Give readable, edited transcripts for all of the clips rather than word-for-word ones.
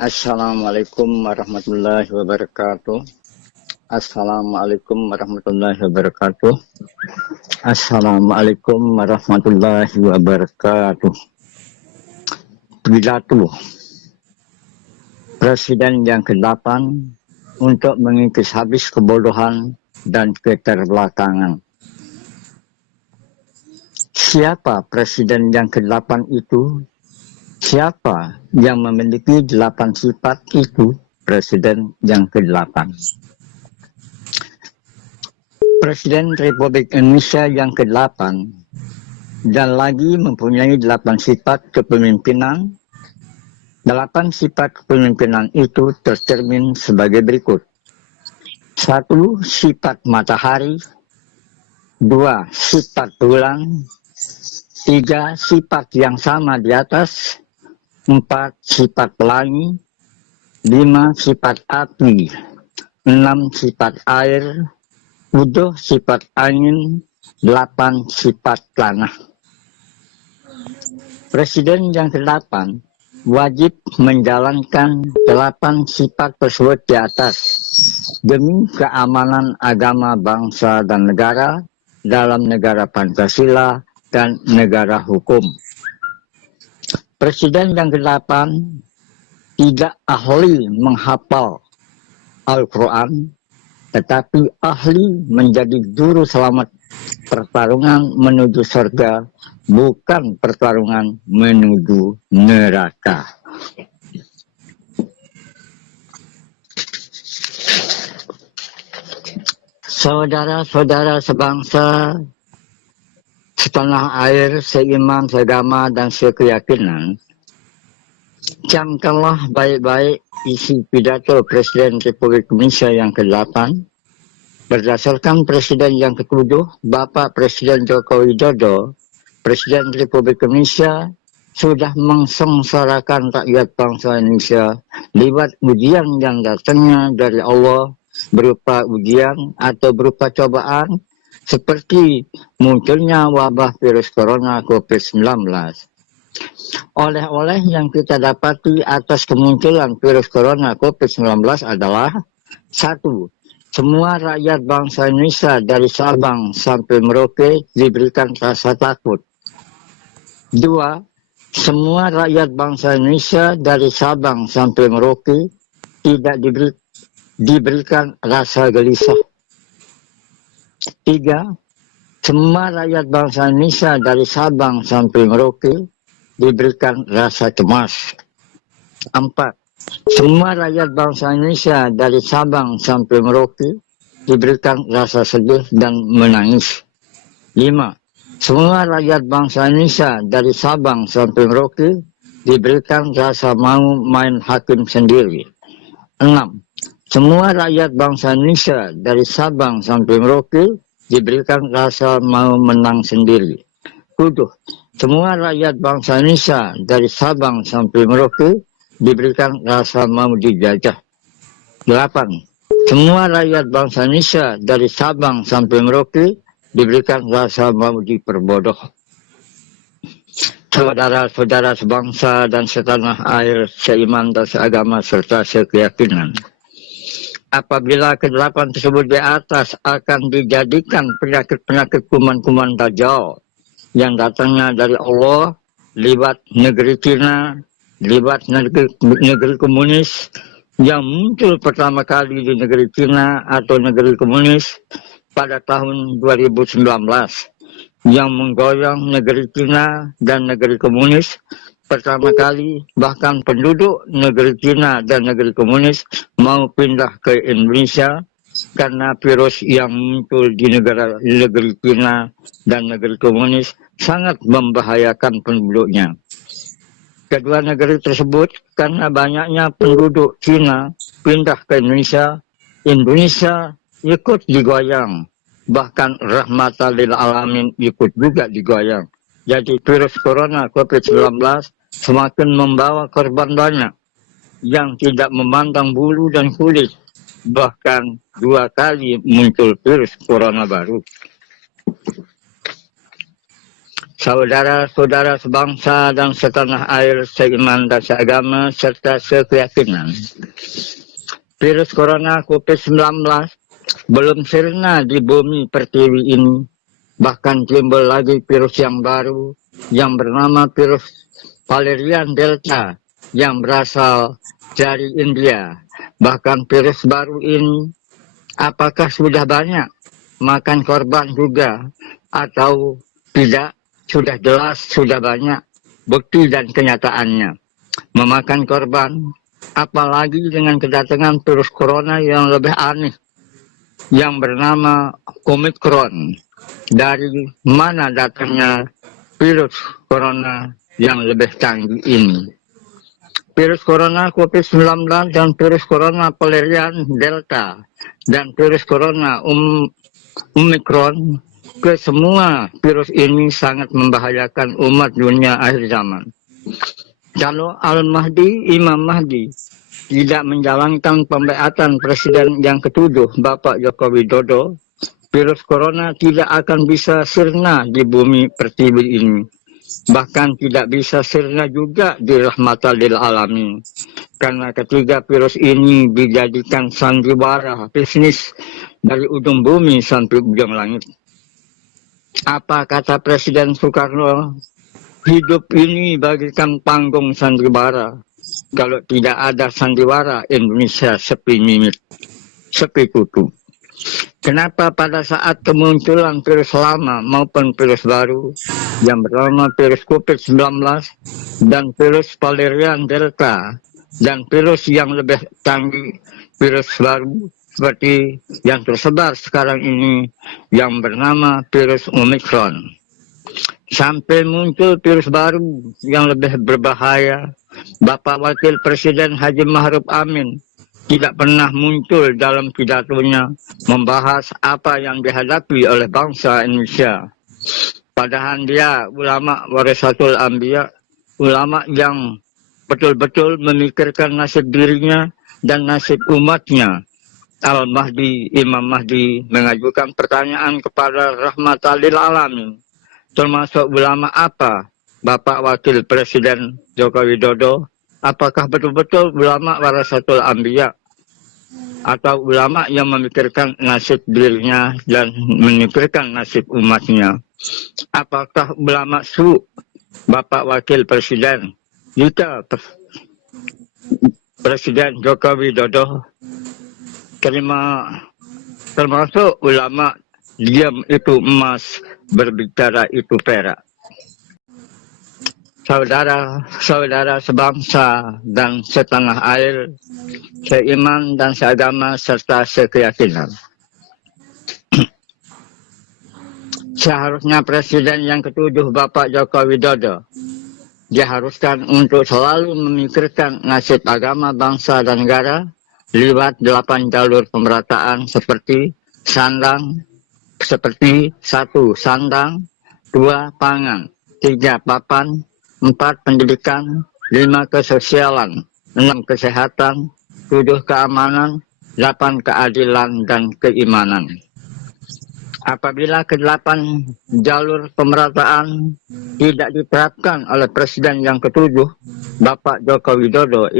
Assalamualaikum warahmatullahi wabarakatuh. Assalamualaikum warahmatullahi wabarakatuh. Assalamualaikum warahmatullahi wabarakatuh. Pidato Presiden yang ke-8 untuk mengikis habis kebodohan dan keterbelakangan. Siapa Presiden yang ke-8 itu? Siapa yang memiliki 8 sifat itu? Presiden yang ke-8. Presiden Republik Indonesia yang ke-8 dan lagi mempunyai 8 sifat kepemimpinan. 8 sifat kepemimpinan itu tercermin sebagai berikut. 1. Sifat matahari. 2. Sifat bulan. 3. Sifat yang sama di atas. 4. Sifat pelangi. 5. Sifat api. 6. Sifat air. 7. Sifat angin. 8. Sifat tanah. Presiden yang ke-8 wajib menjalankan 8 sifat tersebut di atas demi keamanan agama, bangsa, dan negara dalam negara Pancasila dan negara hukum. Presiden yang ke-8 tidak ahli menghafal Al-Quran, tetapi ahli menjadi juru selamat pertarungan menuju surga, bukan pertarungan menuju neraka. Saudara-saudara sebangsa, setanah air, seiman, seagama, dan sekeyakinan, camkanlah baik-baik isi pidato Presiden Republik Indonesia yang ke-8 berdasarkan Presiden yang ke-7, Bapak Presiden Joko Widodo, Presiden Republik Indonesia sudah mengsengsarakan rakyat bangsa Indonesia lewat ujian yang datangnya dari Allah berupa ujian atau berupa cobaan seperti munculnya wabah virus corona COVID-19. Oleh-oleh yang kita dapati atas kemunculan virus corona COVID-19 adalah 1. Semua rakyat bangsa Indonesia dari Sabang sampai Merauke diberikan rasa takut. 2. Semua rakyat bangsa Indonesia dari Sabang sampai Merauke tidak diberikan rasa gelisah. 3. Semua rakyat bangsa Indonesia dari Sabang sampai Merauke diberikan rasa cemas. 4. Semua rakyat bangsa Indonesia dari Sabang sampai Merauke diberikan rasa sedih dan menangis. 5. Semua rakyat bangsa Indonesia dari Sabang sampai Merauke diberikan rasa mau main hakim sendiri. 6. Semua rakyat bangsa Indonesia dari Sabang sampai Merauke diberikan rasa mau menang sendiri. 7. Semua rakyat bangsa Indonesia dari Sabang sampai Merauke diberikan rasa mau dijajah. 8. Semua rakyat bangsa Indonesia dari Sabang sampai Merauke diberikan rasa mau diperbodoh. Saudara-saudara sebangsa dan setanah air, seiman dan seagama serta sekeyakinan, apabila ke-8 tersebut di atas akan dijadikan penyakit-penyakit kuman-kuman dajjal yang datangnya dari Allah lewat negeri Cina, lewat negeri komunis yang muncul pertama kali di negeri Cina atau negeri komunis pada tahun 2019 yang menggoyang negeri Cina dan negeri komunis pertama kali, bahkan penduduk negeri Cina dan negeri komunis mau pindah ke Indonesia karena virus yang muncul di negeri Cina dan negeri komunis sangat membahayakan penduduknya. Kedua negeri tersebut karena banyaknya penduduk Cina pindah ke Indonesia, Indonesia ikut digoyang. Bahkan rahmatan lil alamin ikut juga digoyang. Jadi virus corona COVID-19 semakin membawa korban banyak yang tidak memandang bulu dan kulit. Bahkan 2 kali muncul virus corona baru. saudara-saudara sebangsa dan setanah air, seiman dan seagama, serta sekeyakinan. Virus Corona COVID-19 belum sirna di bumi pertiwi ini. Bahkan timbul lagi virus yang baru yang bernama virus varian Delta yang berasal dari India. Bahkan virus baru ini apakah sudah banyak makan korban juga atau tidak, sudah jelas sudah banyak bukti dan kenyataannya memakan korban, apalagi dengan kedatangan virus corona yang lebih aneh yang bernama Omicron. Dari mana datangnya virus corona yang lebih canggih ini? Virus corona COVID-19 dan virus corona varian Delta dan virus corona Omicron, kesemua virus ini sangat membahayakan umat dunia akhir zaman. Kalau Al-Mahdi, Imam Mahdi tidak menjalankan pembeatan Presiden yang ke-7, Bapak Joko Widodo, virus corona tidak akan bisa sirna di bumi pertiwi ini. Bahkan tidak bisa sirna juga di rahmatan lil alamin. Karena ketiga virus ini dijadikan sandiwara bisnis dari ujung bumi sampai ujung langit. Apa kata Presiden Soekarno? Hidup ini bagikan panggung sandiwara. Kalau tidak ada sandiwara, Indonesia sepi mimit, sepi kutu. Kenapa pada saat kemunculan virus lama maupun virus baru yang bernama virus COVID-19 dan virus varian Delta dan virus yang lebih canggih, virus baru seperti yang tersebar sekarang ini yang bernama virus Omicron, sampai muncul virus baru yang lebih berbahaya, Bapak Wakil Presiden Haji Ma'ruf Amin tidak pernah muncul dalam pidatonya membahas apa yang dihadapi oleh bangsa Indonesia. Padahal dia ulama warisatul anbiya, ulama yang betul-betul memikirkan nasib dirinya dan nasib umatnya. Al-Mahdi, Imam Mahdi mengajukan pertanyaan kepada rahmatan lil alamin. Termasuk ulama apa, Bapak Wakil Presiden Joko Widodo? Apakah betul-betul ulama warasatul anbiya? Atau ulama yang memikirkan nasib dirinya dan memikirkan nasib umatnya? Apakah ulama su, Bapak Wakil Presiden? Jika Presiden Joko Widodo termasuk ulama diam itu emas, berbicara itu perak. Saudara-saudara sebangsa dan setanah air, seiman dan seagama serta sekeyakinan. Seharusnya Presiden yang ke-7 Bapak Joko Widodo diharuskan untuk selalu memikirkan nasib agama, bangsa, dan negara lewat 8 jalur pemerataan seperti 1. Sandang, 2. Pangan, 3. Papan, 4. Pendidikan, 5. Kesosialan, 6. Kesehatan, 7. Keamanan, 8. Keadilan dan keimanan. Apabila ke-8 jalur pemerataan tidak diterapkan oleh Presiden yang ke-7, Bapak Joko Widodo,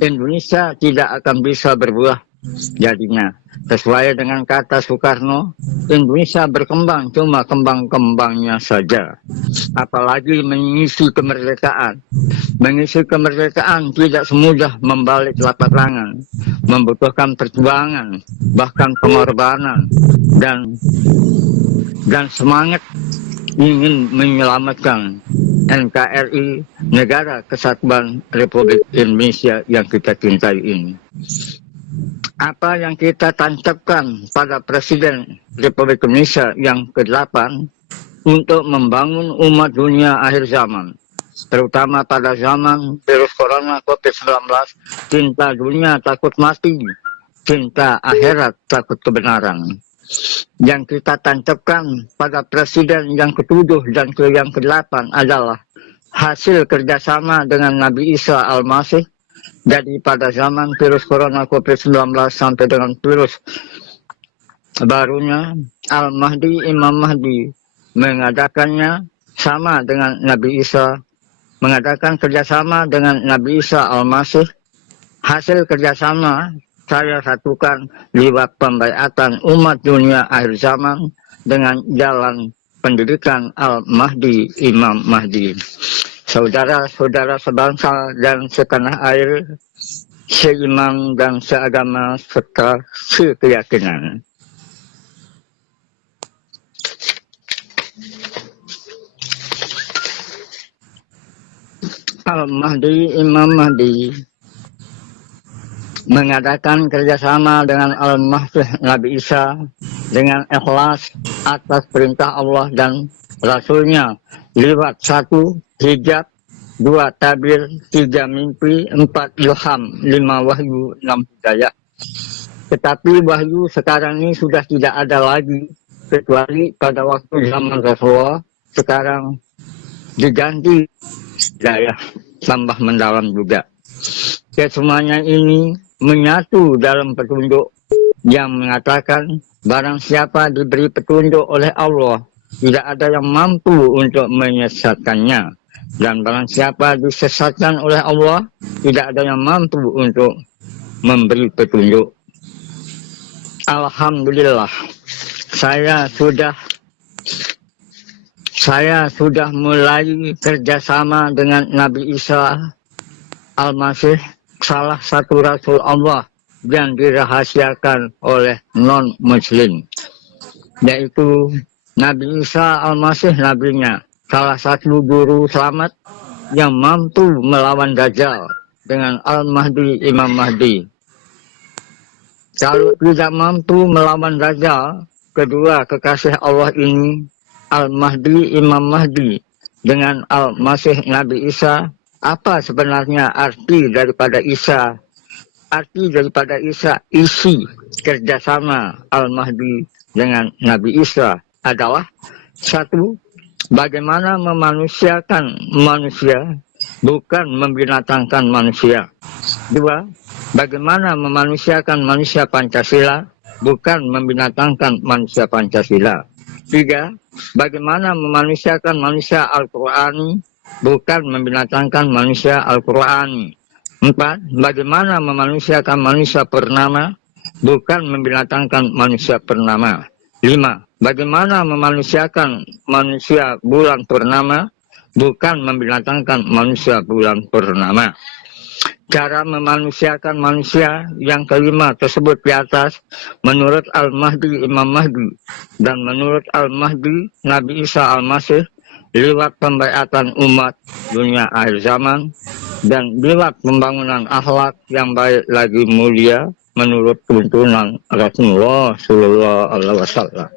Indonesia tidak akan bisa berbuah jadinya. Sesuai dengan kata Soekarno, Indonesia berkembang cuma kembang-kembangnya saja. Apalagi mengisi kemerdekaan. Mengisi kemerdekaan tidak semudah membalik telapak tangan. Membutuhkan perjuangan, bahkan pengorbanan, dan semangat ingin menyelamatkan NKRI, Negara Kesatuan Republik Indonesia yang kita cintai ini. Apa yang kita tancapkan pada Presiden Republik Indonesia yang ke-8 untuk membangun umat dunia akhir zaman, terutama pada zaman virus corona COVID-19, cinta dunia takut mati, cinta akhirat takut kebenaran. Yang kita tancapkan pada Presiden yang ke-7 dan yang ke-8 adalah hasil kerjasama dengan Nabi Isa Al-Masih. Jadi pada zaman virus corona COVID-19 sampai dengan virus barunya, Al-Mahdi, Imam Mahdi mengadakannya sama dengan Nabi Isa, mengadakan kerjasama dengan Nabi Isa Al-Masih. Hasil kerjasama saya satukan lewat pembaiatan umat dunia akhir zaman dengan jalan pendidikan Al-Mahdi, Imam Mahdi. Saudara-saudara sebangsa dan setanah air, seiman dan seagama serta sekeyakinan. Al-Mahdi, Imam Mahdi mengadakan kerjasama dengan Al-Masih Nabi Isa dengan ikhlas atas perintah Allah dan Rasulnya lewat 1 hijab, 2 tabir, 3 mimpi, 4 ilham, 5 wahyu, 6 hidayah. Tetapi wahyu sekarang ini sudah tidak ada lagi, kecuali pada waktu zaman Rasulullah. Sekarang diganti hidayah, tambah mendalam juga. Kesemuanya ini menyatu dalam petunjuk yang mengatakan barang siapa diberi petunjuk oleh Allah, tidak ada yang mampu untuk menyesatkannya. Dan barang siapa disesatkan oleh Allah, tidak ada yang mampu untuk memberi petunjuk. Alhamdulillah, saya sudah mulai kerjasama dengan Nabi Isa Al-Masih, salah satu Rasul Allah yang dirahasiakan oleh non-Muslim, yaitu Nabi Isa Al-Masih, nabinya, salah satu guru selamat yang mampu melawan Dajjal dengan Al-Mahdi, Imam Mahdi. Kalau tidak mampu melawan Dajjal, kedua kekasih Allah ini, Al-Mahdi, Imam Mahdi dengan Al-Masih Nabi Isa, apa sebenarnya arti daripada Isa? Arti daripada Isa, isi kerjasama Al-Mahdi dengan Nabi Isa adalah 1. Bagaimana memanusiakan manusia, bukan membinatangkan manusia. 2. Bagaimana memanusiakan manusia Pancasila, bukan membinatangkan manusia Pancasila. 3. Bagaimana memanusiakan manusia Al-Qur'ani, bukan membinatangkan manusia Al-Qur'ani. 4. Bagaimana memanusiakan manusia purnama, bukan membinatangkan manusia purnama. 5. Bagaimana memanusiakan manusia bulan purnama, bukan membinatangkan manusia bulan purnama. Cara memanusiakan manusia yang kelima tersebut di atas, menurut Al-Mahdi, Imam Mahdi, dan menurut Al-Mahdi, Nabi Isa Al-Masih, lewat pembaiatan umat dunia akhir zaman, dan lewat pembangunan akhlak yang baik lagi mulia, menurut tuntunan Rasulullah Sallallahu Alaihi Wasallam.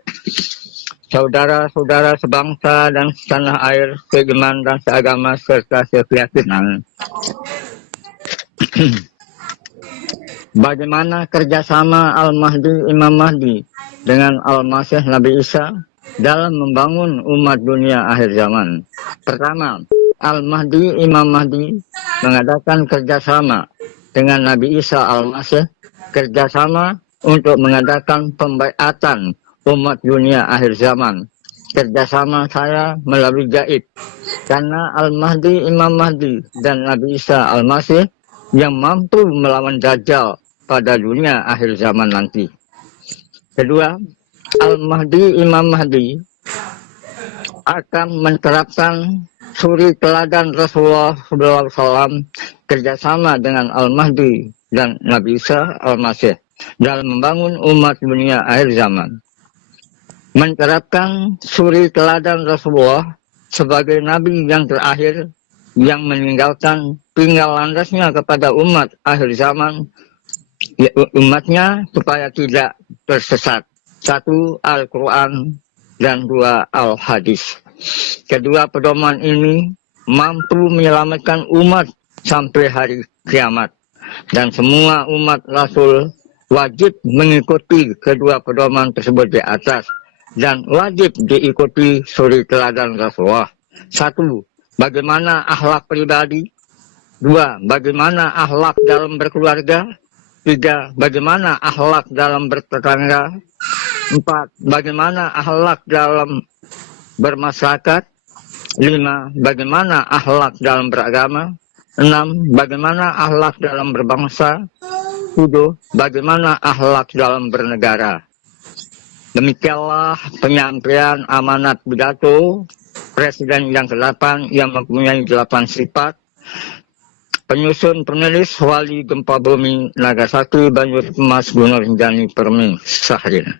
Saudara-saudara sebangsa dan setanah air, seiman dan seagama serta sekeyakinan. Bagaimana kerjasama Al-Mahdi, Imam Mahdi dengan Al-Masih Nabi Isa dalam membangun umat dunia akhir zaman? Pertama, Al-Mahdi, Imam Mahdi mengadakan kerjasama dengan Nabi Isa Al-Masih, kerjasama untuk mengadakan pembaiatan umat dunia akhir zaman. Kerjasama saya melalui gaib, karena Al-Mahdi, Imam Mahdi, dan Nabi Isa Al-Masih yang mampu melawan Dajjal pada dunia akhir zaman nanti. Kedua, Al-Mahdi, Imam Mahdi akan menerapkan suri teladan Rasulullah SAW kerjasama dengan Al-Mahdi dan Nabi Isa Al-Masih dalam membangun umat dunia akhir zaman. Menerapkan suri teladan Rasulullah sebagai Nabi yang terakhir yang meninggalkan tinggal landasnya kepada umat akhir zaman, umatnya supaya tidak tersesat. 1. Al-Quran dan 2. Al-Hadis. Kedua pedoman ini mampu menyelamatkan umat sampai hari kiamat. Dan semua umat Rasul wajib mengikuti kedua pedoman tersebut di atas. Dan wajib diikuti suri teladan Rasulullah. 1. Bagaimana akhlak pribadi. 2. Bagaimana akhlak dalam berkeluarga. 3. Bagaimana akhlak dalam bertetangga. 4. Bagaimana akhlak dalam bermasyarakat. 5. Bagaimana akhlak dalam beragama. 6. Bagaimana akhlak dalam berbangsa. 7. Bagaimana akhlak dalam bernegara. Demikianlah penyampaian amanat pidato Presiden yang ke-8 yang mempunyai 8 sifat. Penyusun penulis Wali Gempa Bumi Nagasaki Banyumas Gunung Rinjani Permi Sahrin.